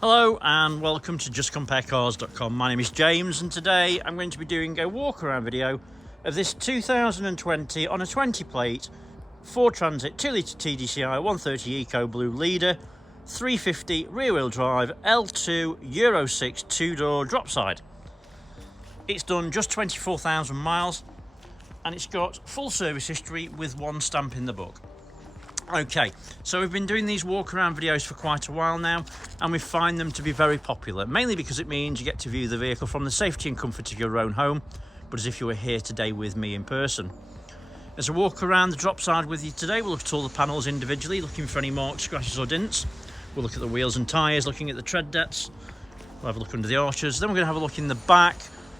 Hello and welcome to justcomparecars.com. My name is James and today I'm going to be doing a walk around video of this 2020 on a 20 plate Ford Transit 2 litre TDCi 130 EcoBlue leader 350 rear wheel drive L2 Euro 6 2-door Dropside. It's done just 24,000 miles and it's got full service history with one stamp in the book. Okay, so we've been doing these walk around videos for quite a while now and we find them to be very popular, mainly because it means you get to view the vehicle from the safety and comfort of your own home, but as if you were here today with me in person. As I walk around the Dropside with you today, we'll look at all the panels individually, looking for any marks, scratches or dents. We'll look at the wheels and tyres, looking at the tread depths. We'll have a look under the arches, then we're going to have a look in the back,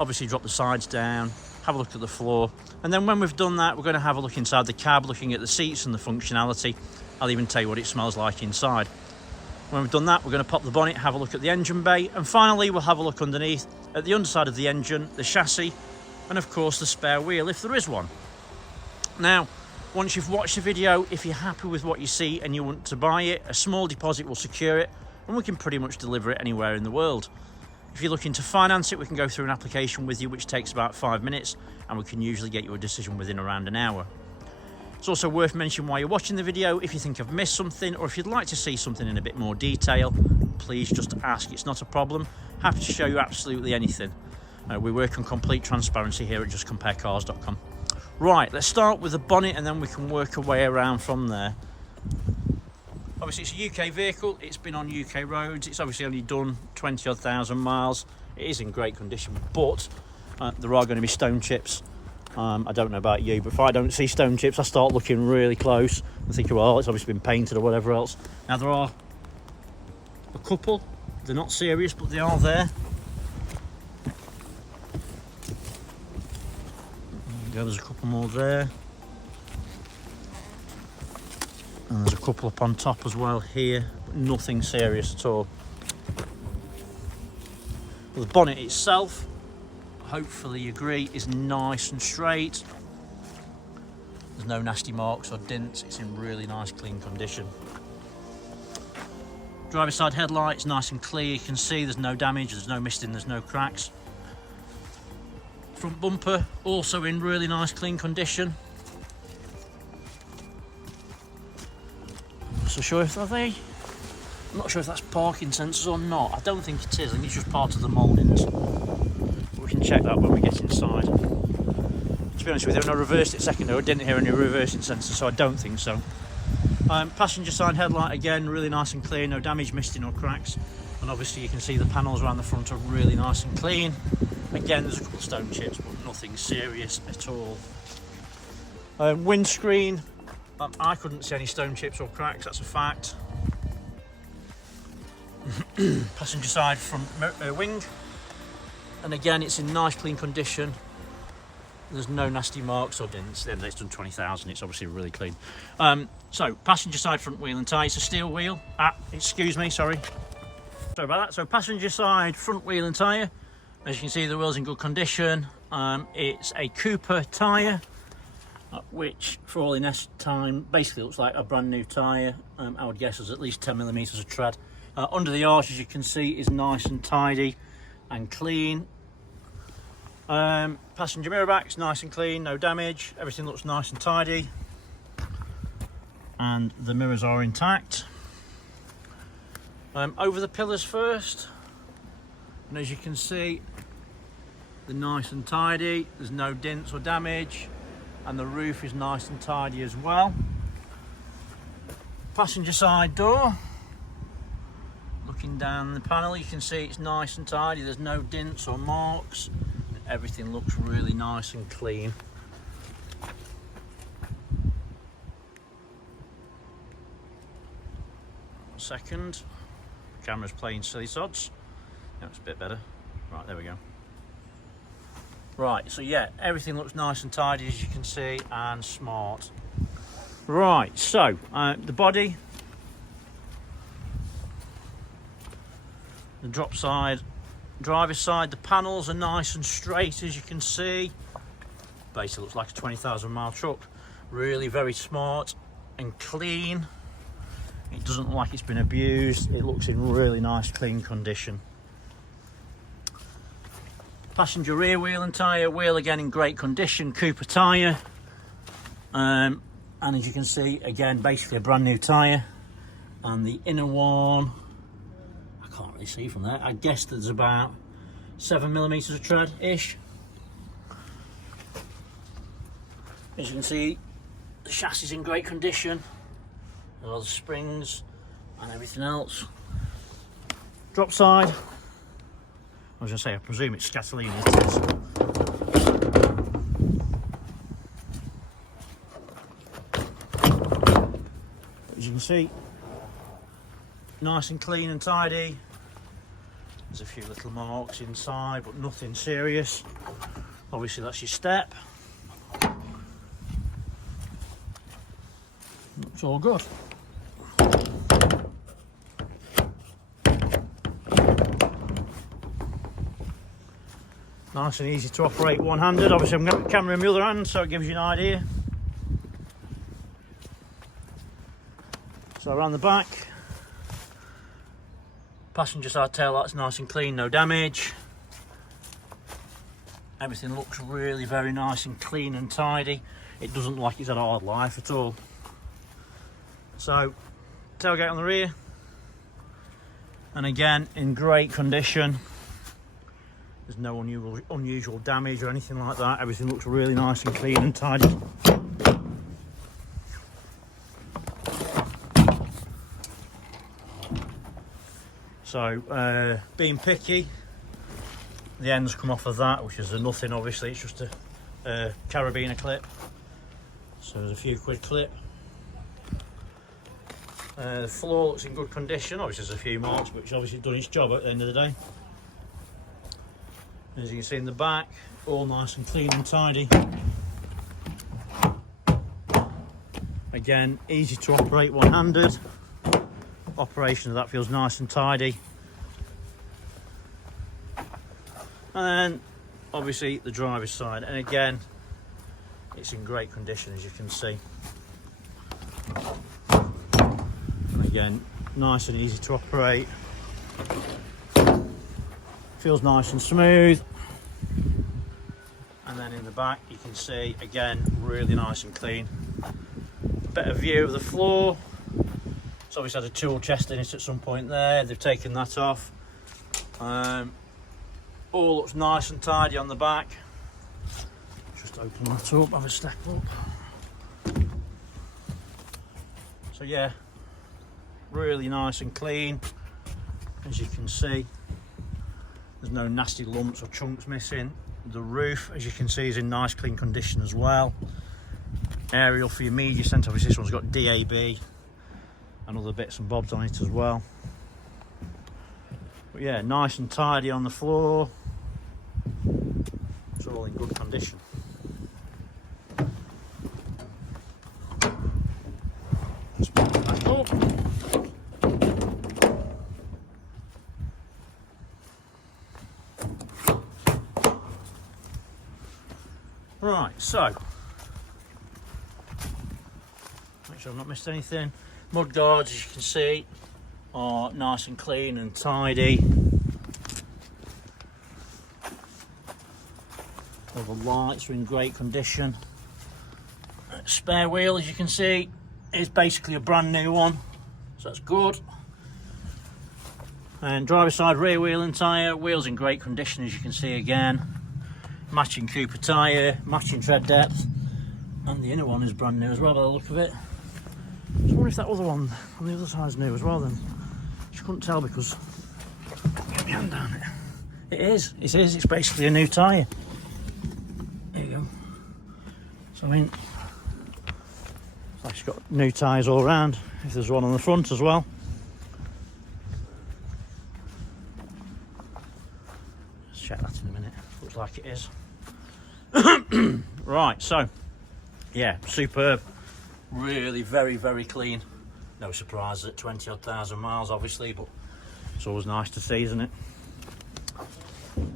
obviously drop the sides down, have a look at the floor, and then when we've done that we're going to have a look inside the cab, looking at the seats and the functionality. I'll even tell you what it smells like inside. When we've done that, we're going to pop the bonnet, have a look at the engine bay, and finally we'll have a look underneath at the underside of the engine, the chassis, and of course the spare wheel if there is one. Now, once you've watched the video, if you're happy with what you see and you want to buy it, a small deposit will secure it and we can pretty much deliver it anywhere in the world. If you're looking to finance it, we can go through an application with you which takes about 5 minutes and we can usually get you a decision within around an hour. It's also worth mentioning while you're watching the video, if you think I've missed something or if you'd like to see something in a bit more detail, please just ask. It's not a problem. Happy to show you absolutely anything. We work on complete transparency here at justcomparecars.com. Right, let's start with the bonnet and then we can work our way around from there. Obviously it's a UK vehicle, it's been on UK roads, it's obviously only done 20-odd thousand miles. It is in great condition, but there are going to be stone chips. I don't know about you, but if I don't see stone chips, I start looking really close and thinking, well, it's obviously been painted or whatever else. Now there are a couple, they're not serious, but they are there. There's a couple more there. And there's a couple up on top as well here, but nothing serious at all. Well, the bonnet itself, hopefully you agree, is nice and straight. There's no nasty marks or dents, it's in really nice clean condition. Driver's side headlights, nice and clear, you can see there's no damage, there's no misting, there's no cracks. Front bumper, also in really nice clean condition. I'm not so sure if I'm not sure if that's parking sensors or not. I don't think it is. I think it's just part of the mouldings. We can check that when we get inside. To be honest with you, when I reversed it second, I didn't hear any reversing sensors, so I don't think so. Passenger side headlight again, really nice and clear, no damage, misting or cracks. And obviously you can see the panels around the front are really nice and clean. Again, there's a couple of stone chips, but nothing serious at all. Windscreen. I couldn't see any stone chips or cracks, that's a fact. Passenger side front wing, and again it's in nice clean condition. There's no nasty marks or dents. Then it's done 20,000, it's obviously really clean. So passenger side front wheel and tyre, it's a steel wheel. Excuse me, sorry about that. So passenger side front wheel and tyre, as you can see the wheel's in good condition. It's a Cooper tyre, which for all in time basically looks like a brand new tyre. I would guess there's at least 10mm of tread. Under the arch, as you can see, is nice and tidy and clean. Passenger mirror back's nice and clean, no damage, everything looks nice and tidy, and the mirrors are intact. Over the pillars first, and as you can see, they're nice and tidy, there's no dents or damage, and the roof is nice and tidy as well. Passenger side door, looking down the panel, you can see it's nice and tidy, there's no dents or marks, everything looks really nice and clean. Second, camera's playing silly sods. That's a bit better. Right, there we go. Right, so yeah, everything looks nice and tidy as you can see, and smart. Right, so the body, the drop side, driver's side, the panels are nice and straight as you can see. Basically looks like a 20,000 mile truck. Really very smart and clean. It doesn't look like it's been abused. It looks in really nice, clean condition. Passenger rear wheel and tyre. Wheel again in great condition, Cooper tyre. And as you can see, again, basically a brand new tyre. And the inner one, I can't really see from there. I guess there's about 7mm of tread-ish. As you can see, the chassis is in great condition. All the springs and everything else. Dropside. I was going to say, I presume it's Scatolini. It is. As you can see, nice and clean and tidy. There's a few little marks inside, but nothing serious. Obviously, that's your step. Looks all good. Nice and easy to operate one-handed. Obviously I've got the camera in the other hand, so it gives you an idea. So around the back, passenger side tail light's nice and clean, no damage. Everything looks really very nice and clean and tidy. It doesn't look like it's had a hard life at all. So, tailgate on the rear, and again in great condition. There's no unusual damage or anything like that. Everything looks really nice and clean and tidy. So, being picky, the ends come off of that, which is a nothing obviously, it's just a carabiner clip. So there's a few quid clip. The floor looks in good condition. Obviously there's a few marks, but it's obviously done its job at the end of the day. As you can see in the back, all nice and clean and tidy. Again, easy to operate one-handed. Operation of that feels nice and tidy. And then obviously the driver's side, and again it's in great condition, as you can see. And again, nice and easy to operate. Feels nice and smooth. And then in the back you can see, again, really nice and clean. Better view of the floor. It's obviously had a tool chest in it at some point there. They've taken that off. All looks nice and tidy on the back. Just open that up, have a step up. So yeah, really nice and clean, as you can see. There's no nasty lumps or chunks missing. The roof, as you can see, is in nice clean condition as well. Aerial for your media centre, obviously this one's got DAB and other bits and bobs on it as well. But yeah, nice and tidy on the floor. It's all in good condition. Let's put it back up. Right, so make sure I've not missed anything. Mud guards, as you can see, are nice and clean and tidy. All the lights are in great condition. Spare wheel, as you can see, is basically a brand new one, so that's good. And driver's side rear wheel and tyre, wheels in great condition, as you can see again. Matching Cooper tyre, matching tread depth, and the inner one is brand new as well by the look of it. I wonder if that other one on the other side is new as well then. Just couldn't tell because get my hand down it. It is, it's basically a new tyre. There you go. So I mean, it's actually got new tyres all around, if there's one on the front as well. Let's check that in a minute, looks like it is. Right, so yeah, superb, really very, very clean. No surprises at 20,000 odd miles obviously, but it's always nice to see, isn't it?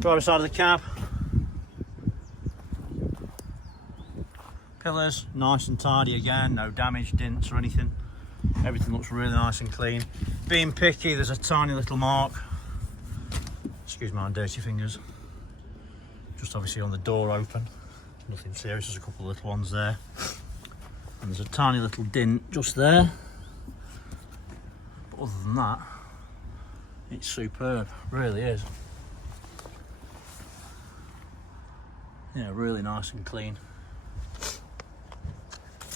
Driver side of the cab, pillars nice and tidy again, no damage, dents or anything. Everything looks really nice and clean. Being picky, there's a tiny little mark, excuse my dirty fingers, just obviously on the door open. Nothing serious, there's a couple of little ones there. And there's a tiny little dint just there. But other than that, it's superb, really is. Yeah, really nice and clean.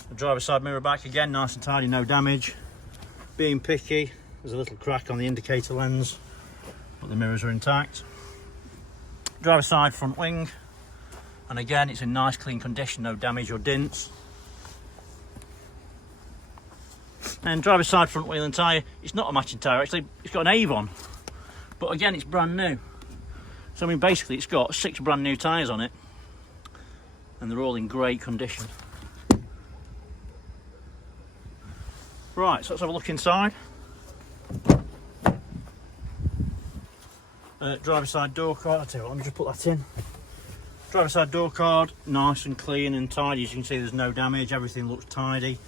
The driver's side mirror back again, nice and tidy, no damage. Being picky, there's a little crack on the indicator lens, but the mirrors are intact. Driver's side front wing, and again it's in nice clean condition, no damage or dints. And driver's side front wheel and tyre, it's not a matching tyre actually, it's got an Avon, but again it's brand new. So I mean basically it's got 6 brand new tyres on it, and they're all in great condition. Right, so let's have a look inside. Driver's side door card, I'll tell you what, let me just put that in. Driver's side door card, nice and clean and tidy. As you can see, there's no damage, everything looks tidy.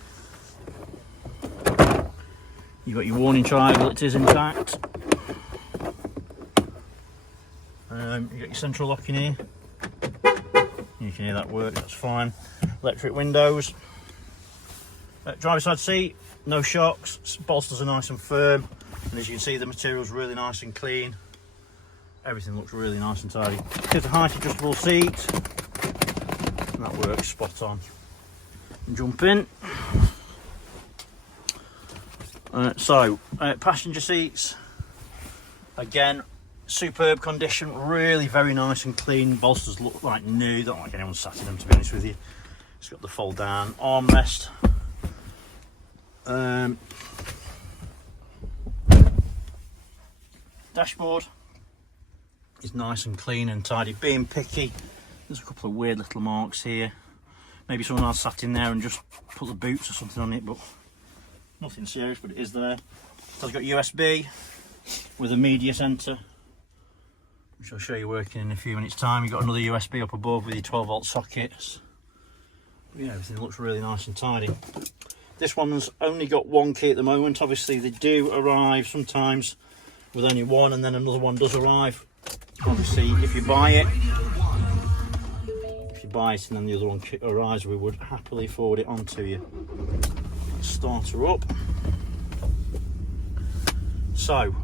You've got your warning triangle, it is intact. You've got your central locking here. You can hear that work, that's fine. Electric windows. Driver's side seat, no shocks, bolsters are nice and firm, and as you can see the material's really nice and clean. Everything looks really nice and tidy. Here's a height adjustable seat, and that works spot on. And jump in. Passenger seats, again superb condition, really very nice and clean. Bolsters look like new, don't like anyone sat in them to be honest with you. It's got the fold down armrest. Dashboard is nice and clean and tidy. Being picky, there's a couple of weird little marks here. Maybe someone else sat in there and just put the boots or something on it, but nothing serious, but it is there. So it's got USB with a media center, which I'll show you working in a few minutes time. You've got another USB up above with your 12-volt sockets. But yeah, everything looks really nice and tidy. This one's only got one key at the moment. Obviously they do arrive sometimes with only one, and then another one does arrive. Obviously if you buy it and then the other one arrives, we would happily forward it on to you. Let's start her up. So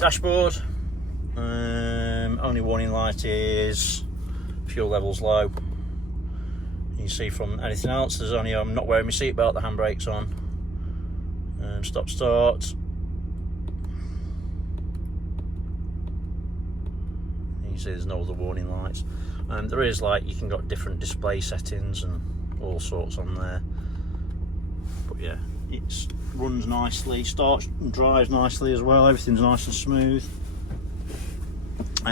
dashboard, only warning light is fuel levels low. You can see from anything else, there's only I'm not wearing my seatbelt, the handbrake's on. Stop start. You can see there's no other warning lights. There is, like, you can got different display settings and all sorts on there. But yeah, it runs nicely, starts and drives nicely as well. Everything's nice and smooth.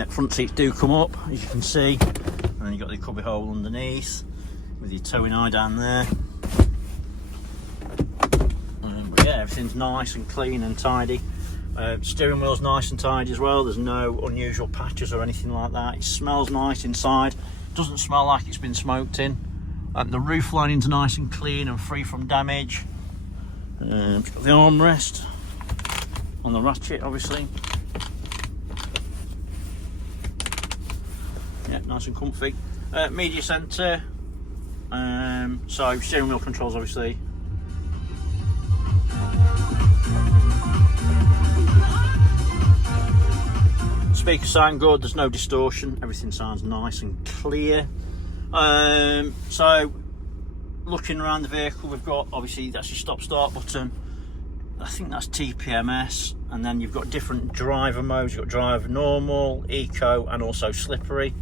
Front seats do come up, as you can see, and then you've got the cubby hole underneath with your towing eye down there. But yeah, everything's nice and clean and tidy. Steering wheel's nice and tidy as well. There's no unusual patches or anything like that. It smells nice inside. Doesn't smell like it's been smoked in. The roof lining's nice and clean and free from damage. It's got the armrest on the ratchet, obviously. Yeah, nice and comfy. Media centre. So steering wheel controls, obviously. Speakers sound good, there's no distortion, everything sounds nice and clear. So looking around the vehicle, we've got obviously that's your stop start button. I think that's TPMS, and then you've got different driver modes. You've got driver normal, eco, and also slippery.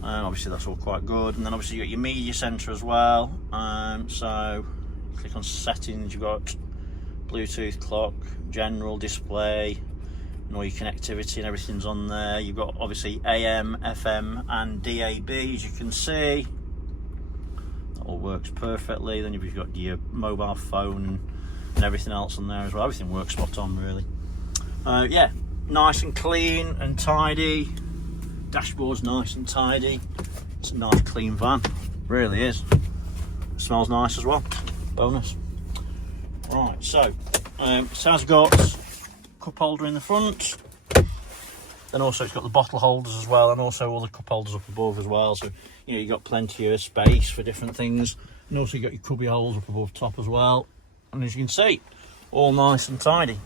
Obviously that's all quite good. And then obviously you've got your media center as well. So click on settings, you've got Bluetooth, clock, general display, and all your connectivity and everything's on there. You've got obviously AM, FM and DAB, as you can see. That all works perfectly. Then you've got your mobile phone and everything else on there as well. Everything works spot on, really. Yeah, nice and clean and tidy. Dashboard's nice and tidy. It's a nice clean van, really is. smells nice as well. Bonus. Right, so it has got cup holder in the front, then also it's got the bottle holders as well, and also all the cup holders up above as well, so you know, you've got plenty of space for different things. And also you've got your cubby holes up above top as well, and as you can see, all nice and tidy.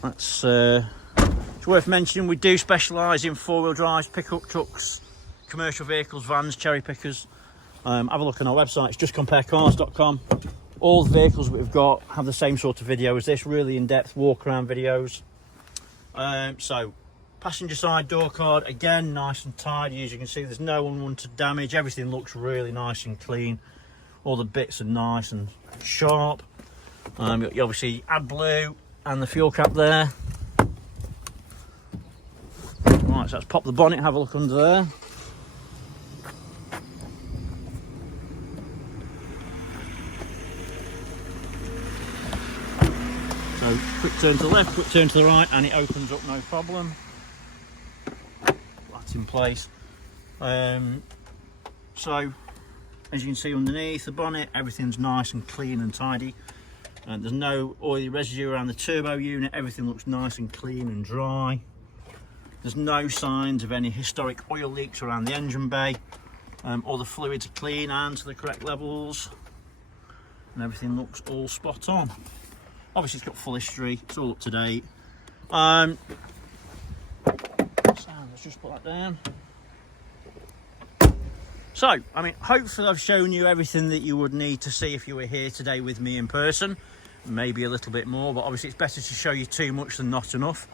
That's it's worth mentioning, we do specialise in four-wheel drives, pickup trucks, commercial vehicles, vans, cherry pickers. Have a look on our website, it's justcomparecars.com. All the vehicles we've got have the same sort of video as this, really in-depth walk-around videos. So, passenger side door card, again, nice and tidy. As you can see, there's no unwanted damage. Everything looks really nice and clean. All the bits are nice and sharp. You obviously AdBlue and the fuel cap there. Right, so let's pop the bonnet, have a look under there. So quick turn to the left, quick turn to the right, and it opens up no problem. That's in place. So as you can see underneath the bonnet, everything's nice and clean and tidy. And there's no oily residue around the turbo unit. Everything looks nice and clean and dry. There's no signs of any historic oil leaks around the engine bay. All the fluids are clean and to the correct levels, and everything looks all spot on. Obviously it's got full history, it's all up to date. So let's just put that down. So, I mean, hopefully I've shown you everything that you would need to see if you were here today with me in person. Maybe a little bit more, but obviously it's better to show you too much than not enough.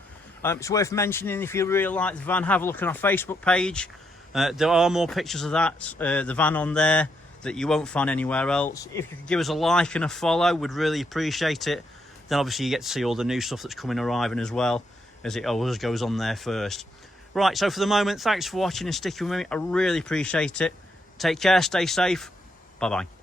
It's worth mentioning, if you really like the van, have a look on our Facebook page. There are more pictures of that, the van on there, that you won't find anywhere else. If you could give us a like and a follow, we'd really appreciate it. Then obviously you get to see all the new stuff that's coming arriving as well, as it always goes on there first. Right, so for the moment, thanks for watching and sticking with me. I really appreciate it. Take care, stay safe. Bye-bye.